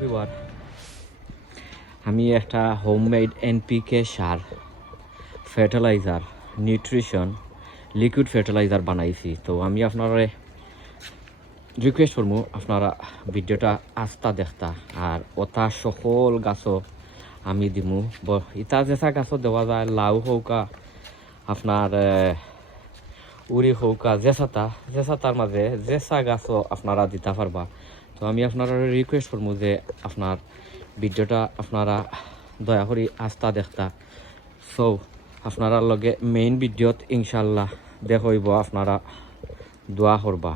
Bieber আমি একটা homemade NPK সার fertiliser nutrition liquid fertiliser বানাইছি। তো আমি আপনারা রিকোয়েস্ট করবো আপনারা ভিডিওটা আস্তা দেখতা আর ওটা সকল গাছও আমি দিমু। ইটা যেসা গাছও দেওয়া যায়, লাউ হৌকা আপনার উড়ি হৌকা জেসাতার মাঝে জেসা গাছও আপনারা দিতে পারবা। তো আমি আপনারা রিকোয়েস্ট করবো যে আপনার ভিডিওটা আপনারা দয়া করে আস্তা দেখতা। সো আপনারা লগে মেইন ভিডিওত ইনশাল্লাহ দেখইব, আপনারা দোয়া করবা।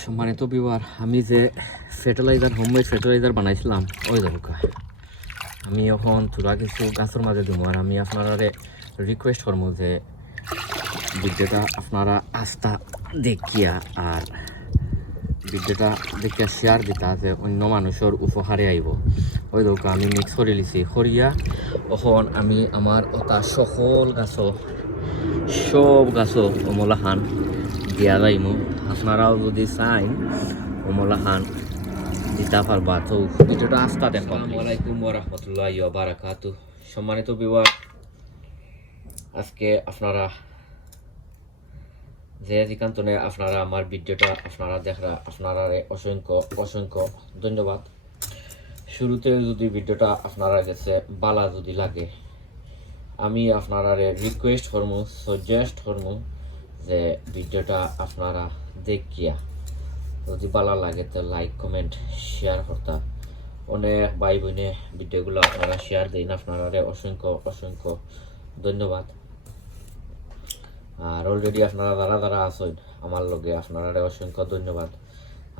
সম্মানিত বিবার, আমি যে ফার্টিলাইজার হোমমেড ফার্টিলাইজার বানাইছিলাম ওই দরকার আমি এখন তোরা কিছু গাছের মাঝে দিব। আর আমি আপনারা রিকোয়েস্ট করবো যে ভিডিওটা আপনারা আস্থা দেখিয়া আর ভিডিওটা দেখিয়া শেয়ার দিতা যে অন্য মানুষের উপহারে আইব। ওই দরকার আমি মিক্স করে লিছি করিয়া এখন আমি আমার ওটা সকল গাছও সব গাছও কমলাখান দিয়া যাইমু। আপনারাও যদি চাইন কমলাখান দিতে পারবা। তো ভিডিওটা আস্তা দেখো। আসসালামু আলাইকুম ওয়া রাহমাতুল্লাহি ওয়া বারাকাতুহু। সম্মানিত বিবার, আজকে আপনারা যে যেখানে আপনারা আমার ভিডিওটা আপনারা দেখরা আপনারা অসংখ্য অসংখ্য ধন্যবাদ। শুরুতে যদি ভিডিওটা আপনারা গেছে বালা যদি লাগে, আমি আপনারা রিকোয়েস্ট করবো, সাজেস্ট করবো যে ভিডিওটা আপনারা দেখিয়া যদি ভালো লাগে তো লাইক কমেন্ট শেয়ার করতা। অনেক ভাই বোনে ভিডিওগুলো আপনারা শেয়ার দিন, আপনারা অসংখ্য অসংখ্য ধন্যবাদ। আর অলরেডি আপনারা যারা যারা আছেন আমার লগে আপনারা অসংখ্য ধন্যবাদ।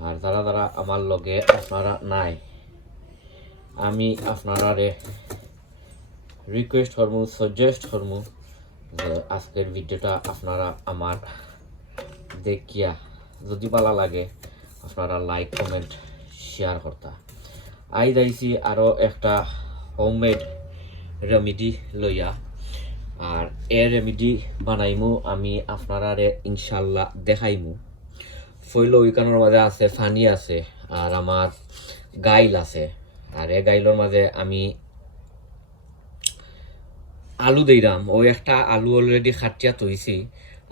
আর যারা যারা আমার লগে আপনারা নাই, আমি আপনারা রিকোয়েস্ট করবো, সাজেস্ট করবো যে আজকের ভিডিওটা আপনারা আমার দেখিয়া যদি ভালো লাগে আপনারা লাইক কমেন্ট শেয়ার করতা। আই যাইছি আরও একটা হোমমেড রেমেডি লইয়া। আর এ রেমেডি বানাইমু আমি আপনারা ইনশাল্লাহ দেখাইমু। ফইল ওইখানোর মাঝে আছে ফানি আছে আর আমার গাইল আছে। আর এ গাইলের মাঝে আমি আলু দিলাম। ওই একটা আলু অলরেডি খাটিয়া তৈছি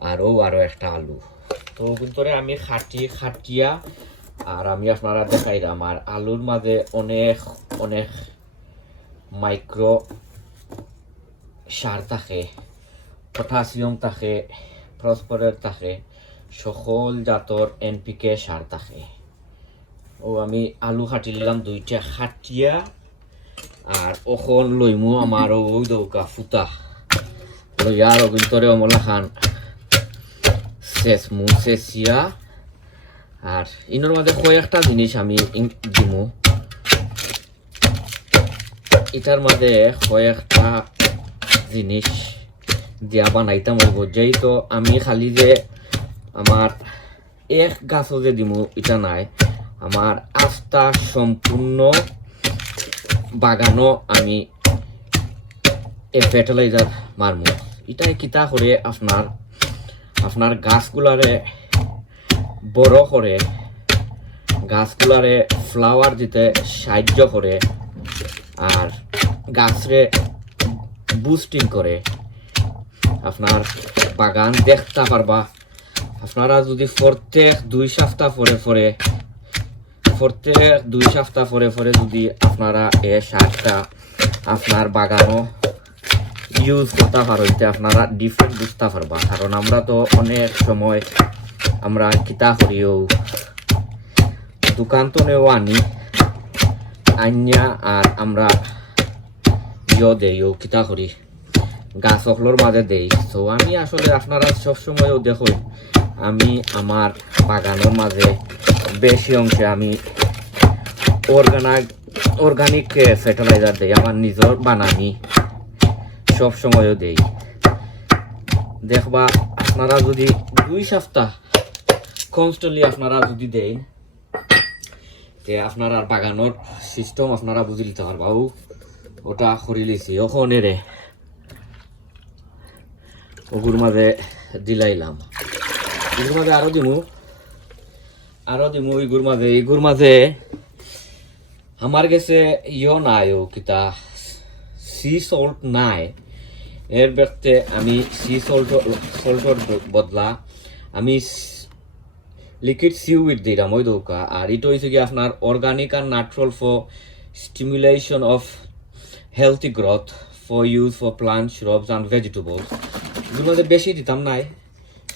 আর ও আরও একটা আলু। তো ভিতরে আমি খাটিয়া আর আমি আপনারা দেখাইলাম। আর আলুর মাঝে অনেক অনেক মাইক্রো সার থাকে, পটাশিয়াম থাকে, ফসফরাস থাকে, সকল জাতর এনপিকে সার থাকে। ও আমি আলু খাটি নিলাম দুইটা খাটিয়া। আর ওখন লইমু আমার ওই দৌকা ফুটা লইয়া আর ভিতরে অমলা খান চেসমু চেঁচিয়া। আর ইনোর মাঝে কয়েকটা জিনিস আমি দিমু। এটার মাঝে কয়েকটা জিনিস দিয়া বানাইতাম হইব। যেহেতু আমি খালি যে আমার এক গাছও যে দিমু এটা নাই, আমার আস্থা সম্পূর্ণ বাগানও আমি ফার্টিলাইজার মারমু। এটাই কিতা করে আপনার গাছগুলারে বড় করে, গাছগুলারে ফ্লাওয়ার দিতে সাহায্য করে আর গাছরে বুস্টিং করে। আপনার বাগান দেখতে পারবা। আপনারা যদি প্রত্যেক 2 সপ্তাহ পরে যদি আপনারা এ সারটা আপনার বাগানও ইউজ করতে পারইতে আপনারা ডিফারেন্ট বুঝতে পারবা। কারণ আমরা তো অনেক সময় আমরা কিতা করিও দোকান তো নেও আনিয়া আর আমরা দেইও কিতা করি গাছ অকলোর মাঝে দেই। তো আমি আসলে আপনারা সবসময়ও দেখো আমি আমার বাগানের মাঝে বেশি অংশে আমি অর্গানিক ফার্টিলাইজার দেই, আমার নিজের বানানি সবসময়ও দেই। দেখবা আপনারা যদি 2 সপ্তাহ কনস্ট্যান্টলি আপনারা যদি দেন তে আপনার বাগানোর সিস্টেম আপনারা বুঝে নিতে পারবা। ওটা করি লিছি ওখানে ওগুর মাঝে দিলাইলাম। এগুর মাঝে আরও দিমু আরো দিমু ইগুর মাঝে আমার কাছে নাই ও কিতা সি সল্ট নাই এর ব্যক্তি আমি সি সল্টর বদলা আমি লিকুইড সিউইড দিলাম ওই দৌকা আর এটা হয়েছে কি আপনার অর্গানিক আর natural for stimulation of healthy growth for use for plant shrubs and vegetables এগুলোর মধ্যে বেশি দিতাম নাই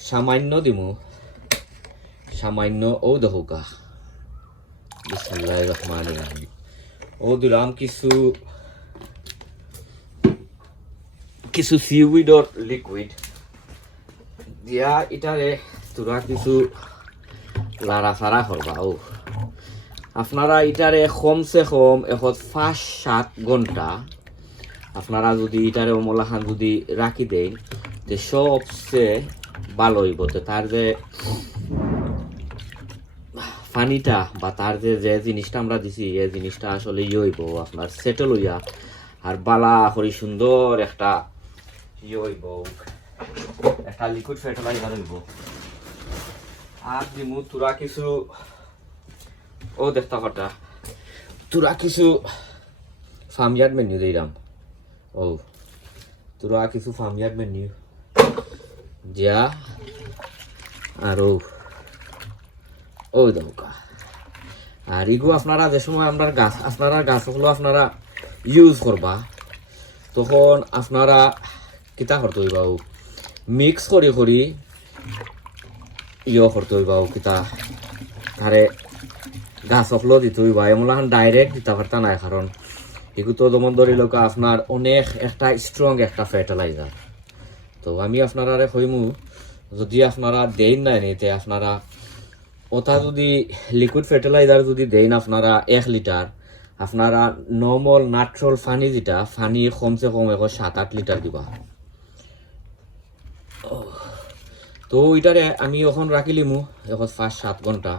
সামান্য দিমু সামান্য ও দৌকা বিসমিল্লাহির রহমানির রহিম ও দিলাম কিছু সিউইডর লিকুইড দিয়া এটারে তোরা কিছু লাড়া সারা করবা ও আপনারা এটারে কমসে কম 5-7 ঘন্টা আপনারা যদি এটারে অমলাখান যদি রাখি দেন যে সবচেয়ে ভালো হইব তার যে পানিটা বা তার যে জিনিসটা আমরা দিছি এই জিনিসটা আসলে হইব আপনার সেটেল হইয়া আর বালা করি সুন্দর একটা হইব একটা লিকুইড ফার্টিলাইজার হইব আর দিমু তোরা কিছু ও দেখতা কথা তোরা কিছু ফার্মইয়ার্ড মেনু দিলাম ও তোরা কিছু ফার্মইয়ার্ড মেনু দিয়া আর ও দৌকা আর ইগো আপনারা যে সময় আপনার গাছগুলো আপনারা ইউজ করবা তখন আপনারা কিতা করতে হইবা মিক্স করি করতে হইবা কিতা তারে গাছগুলো দিতে হইবা এমন ডাইরেক্ট দিতে পারতা নাই কারণ এগুলো তো যেমন ধরি লোক আপনার অনেক একটা স্ট্রং একটা ফার্টিলাইজার তো আমি আপনারা কইমু যদি আপনারা দেন নাই নিতে আপনারা ওটা যদি লিকুইড ফার্টিলাইজার যদি দেন আপনারা 1 লিটার আপনারা নর্মাল ন্যাচারাল পানি যেটা পানি কমসে কম 7-8 লিটার দিবা তো ওইটারে আমি এখন রাখিলিমু 5-7 ঘন্টা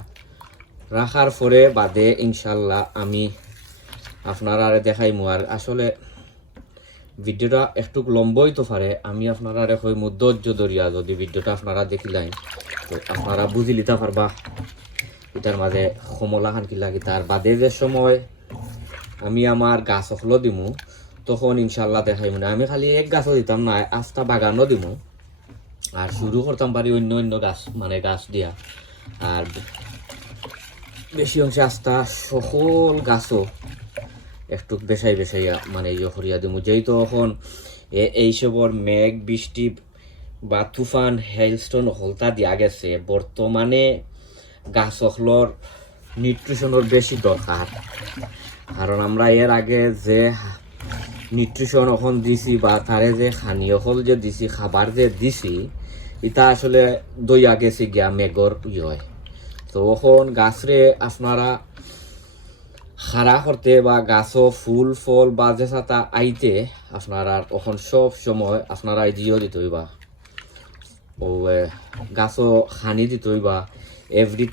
রাখার পরে বাদে ইনশাল্লাহ আমি আপনারা দেখাইমু আর আসলে ভিডিওটা একটু লম্বই তো পারে আমি আপনারা কইমু ধৈর্য ধরিয়া যদি ভিডিওটা আপনারা দেখিলেন তো আপনারা বুঝি লিতে পারবা এটার মাঝে কমলাখান কিলা তার বাদে যে সময় আমি আমার গাছ হলো দিমু তখন ইনশাল্লাহ দেখাইমু না আমি খালি এক গাছও দিতাম না আস্তা বাগানও দিমু আর শুরু করতাম পারি অন্য গাছ মানে গাছ দিয়া আর বেশি অংশে আস্তা সকল গাছও একটু বেশাইয়া মানে করিয়া দিমু যেহেতু এখন এইসবর মেঘ বৃষ্টি বা তুফান হেলস্টোন হলতা দিয়া গেছে বর্তমানে গাছগুলোর নিউট্রিশনের বেশি দরকার কারণ আমরা এর আগে যে নিউট্রিশন এখন দিছি বা তারে যে খানীয় হল যে দিছি খাবার যে দিছি এটা আসলে দইয়া গেছে গিয়া মেঘর হয় তো এখন গাছরে আপনারা খাড়া করতে বা গাছও ফুল ফল বা যে সাতা আইতে আপনারা এখন সব সময় আপনারা দিও দিতে হইবা ও গাছও খানি দিতে হইবা এভরি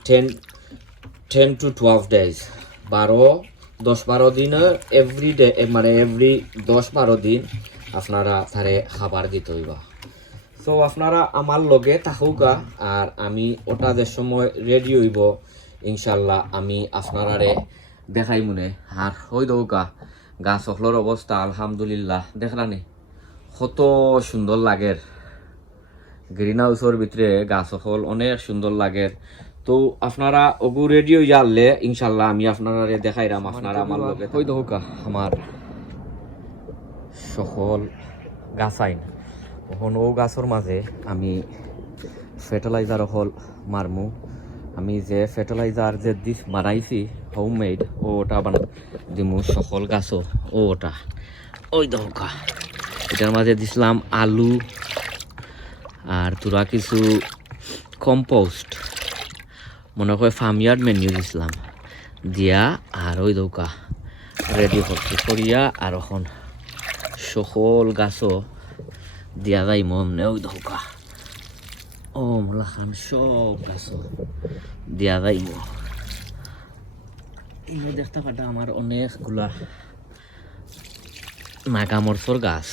10 to 12 days 10-12 দিন এভরি ডে মানে এভরি 10-12 দিন আপনারা তারে খাবার দিতে হইবা তো আপনারা আমার লগে থাকুকা আর আমি ওটা যে সময় রেডি হইব ইনশাল্লাহ আমি আপনারারে দেখাই মনে আর হই দৌকা গাছ সকলের অবস্থা আলহামদুলিল্লাহ দেখলানি কত সুন্দর লাগে গ্রিন হাউসের ভিতরে গাছ সকল অনেক সুন্দর লাগে তো আপনারা ওগু রেডি হয়ে যালে ইনশাল্লাহ আমি আপনারা দেখাইলাম আপনারা আমার লগে হই দৌকা আমার সকল গাছ আইন এখন ও গাছের মাঝে আমি ফার্টিলাইজার হল মারমু আমি যে ফার্টিলাইজার যে দিস বানাইছি হোমমেড ওটা দিমু সকল গাছও ওটা ওই দৌকা এটার মাঝে দিছিলাম আলু আর তোরা কিছু কম্পোস্ট মনে করে ফার্মইয়ার্ড মেনু দিছিলাম দিয়া আর ওই দৌকা রেডি করছি করিয়া আর এখন সকল গাছও দিয়া যাই মনে ওই দৌকা ও মোলা খান সব গাছও দিয়া যাই এগুলো দেখতে পাটা আমার অনেকগুলা নাগামরিচর গাছ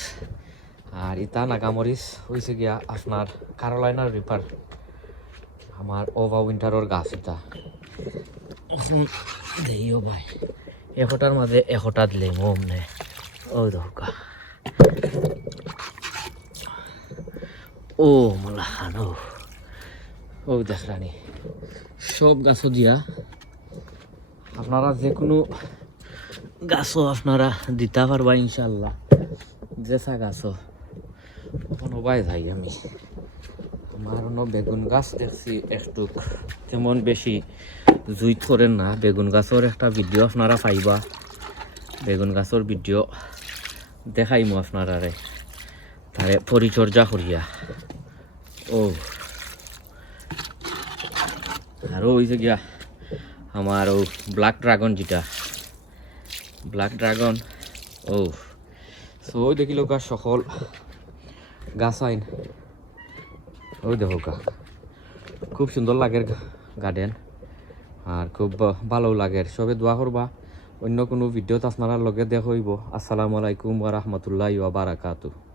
আর ইটা নাগামরিচ হয়েছে গিয়া আপনার ক্যারোলাইনার রিপার আমার ওভা উইন্টারের গাছ এটা দেইও ভাই এখটার মাঝে এখটা দিলে মনে ও দোকা ও মালাহান ও দেখরানি সব গাছও দিয়া আপনারা যে কোনো গাছও আপনারা দিতে পারবা ইনশাল্লাহ যেসা গাছও কোনো বাই যাই আমি আমার বেগুন গাছ দেখছি একটু তেমন বেশি জুইত করেন না বেগুন গাছের একটা ভিডিও আপনারা পাইবা বেগুন গাছের ভিডিও দেখাইমু আপনারা তারে পরিচর্যা করিয়া ও আরও হয়েছে গিয়া আমার ও ব্ল্যাক ড্রাগন যেটা ব্ল্যাক ড্রাগন ও সো ওই দেখিল গা সকল গাছ আইন ওই দেখো গা খুব সুন্দর লাগে গার্ডেন আর খুব ভালো লাগে সবে দোয়া করবা অন্য কোনো ভিডিওতে আপনার লগে দেখ হইব আসসালামু আলাইকুম ওয়া রাহমাতুল্লাহি ওয়া বারাকাতুহু।